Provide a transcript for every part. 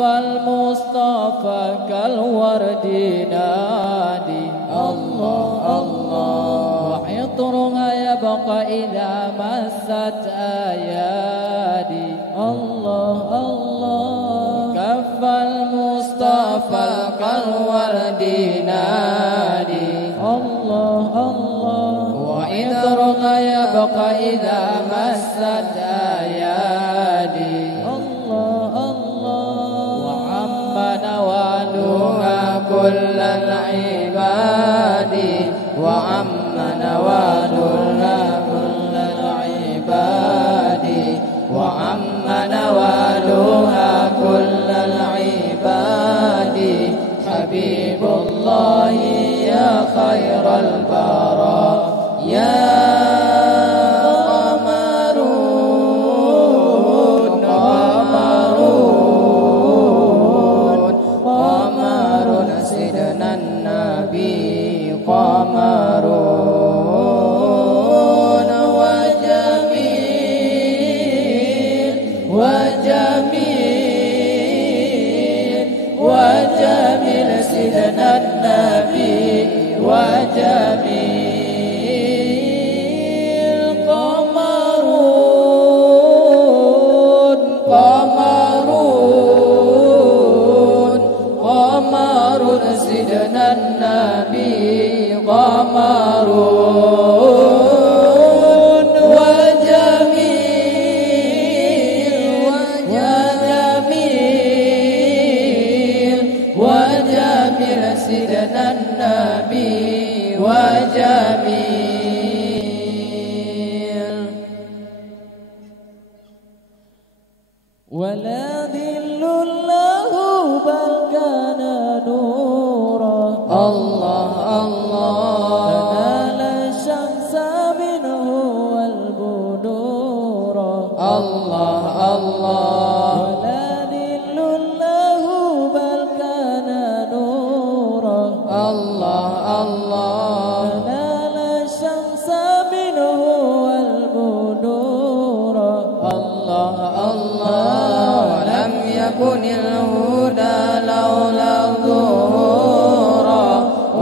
المصطفى كالورد نادي الله الله وعطرها يبقى إذا مست أيادي الله الله كف المصطفى كالورد نادي الله الله وعطرها يبقى إذا مست أيادي الله الله وعم نوالها كل العباد وعم نوالها كل العباد وعم نوالها كل العباد حبيب الله يا خير البراء يا قمر سيدنا النبي قمرون وجميل سيدنا النبي وجميل قمرون سيدنا النبي قمرون وجميل سيدنا النبي وجميل ولا ذل له بل كان نورا الله الله تنال الشمس منه والبدور الله الله ولا ذل له بل كان نورا الله الله تنال الشمس منه والبدور الله الله ولم يكن الهدى لولا الظهورا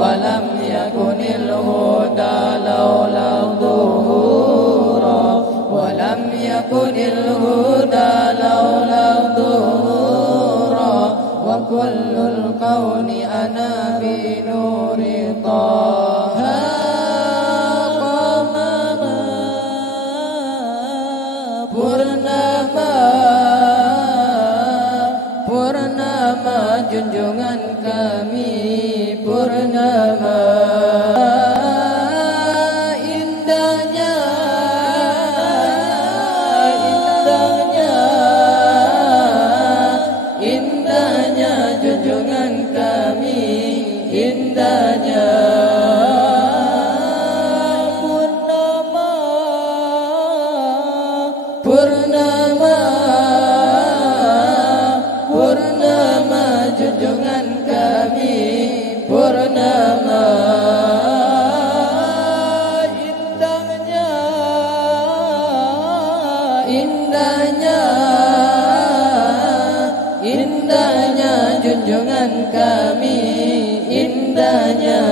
ولم يكن الهدى لولا الظهورا ولم يكن الهدى لولا الظهورا وكل الكون أنا بنور طه قمما Purnama junjungan kami Purnama indahnya junjungan kami indahnya Purnama junjungan kami Purnama indahnya, indahnya junjungan kami indahnya